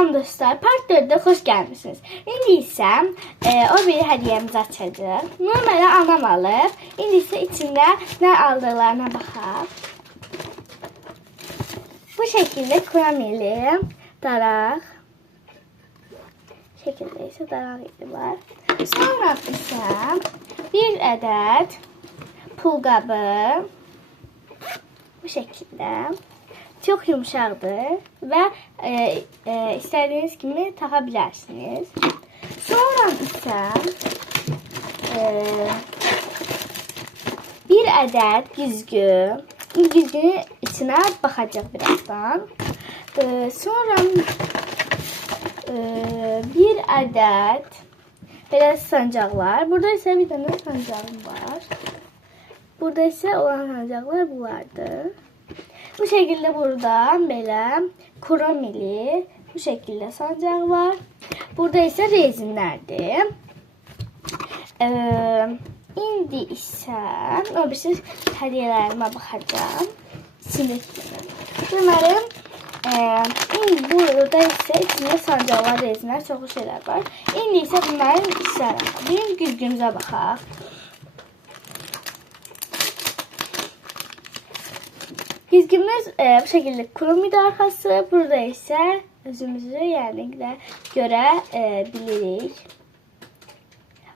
Salam dostlar, part 4'də xoş gəlmişsiniz. İndi isə o bir hədiyyəmizi açacağıq. Normalde anam alıb. İndi isə içində nə aldıqlarına baxaq. Bu şəkildə kurameli daraq. Şəkildə isə daraq var. Sonra isə bir ədəd pul qabı. Bu şəkildə. Çok yumuşaqdır və istədiyiniz kimi taxa bilərsiniz. Sonra isə bir ədəd güzgü. Güzgünün içinə baxacaq birazdan. Sonra bir ədəd belə sancaqlar. Burada isə bir dənə sancağım var. Burada isə olan sancaqlar bunlardır. Bu şekilde burada böyle kromili bu şekilde sancak var. Burada ise rezinlerdir. İndi ise o bir şey hediyelerime bakacağım. Umarım indi burada ise içinde sancaklar, rezinler, çok şeyler var. İndi ise bunların işlerine. Bir güzgümüze bakalım. Güzgümüz bu şekilde kromidi arkası. Burada ise özümüzü yerlikle görebiliriz.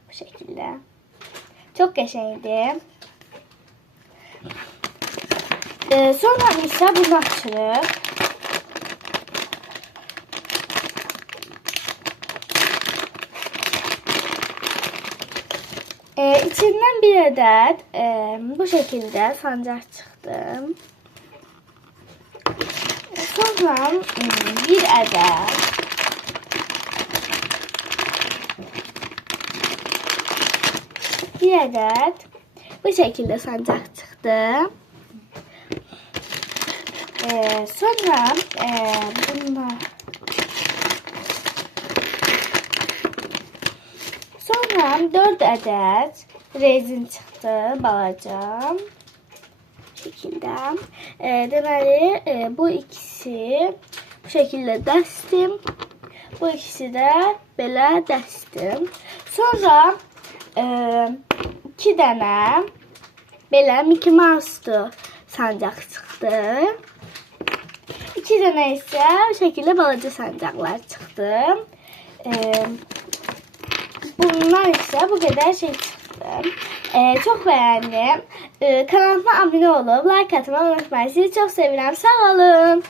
Bu şekilde. Çok qəşəngdir. Sonra ise bunu açırıq. İçinden bir adet bu şekilde sancak çıktı. Sonra bir adet bu şekilde sancak çıktı. Sonra bunlar sonra 4 adet rezin çıktı balaca. Şekilde. Deməli bu ikisi bu şekilde dəstim. Bu ikisi də belə dəstim. Sonra 2 dənə belə Mickey Mouse'lu sancaq çıxdı. 2 dənə isə bu şekilde balaca sancaqlar çıxdı. Bunlar isə bu qədər şey çıxdı. Çok beğendim. Kanalıma abone olup like atmayı unutmayın. Sizi çok seviyorum. Sağ olun.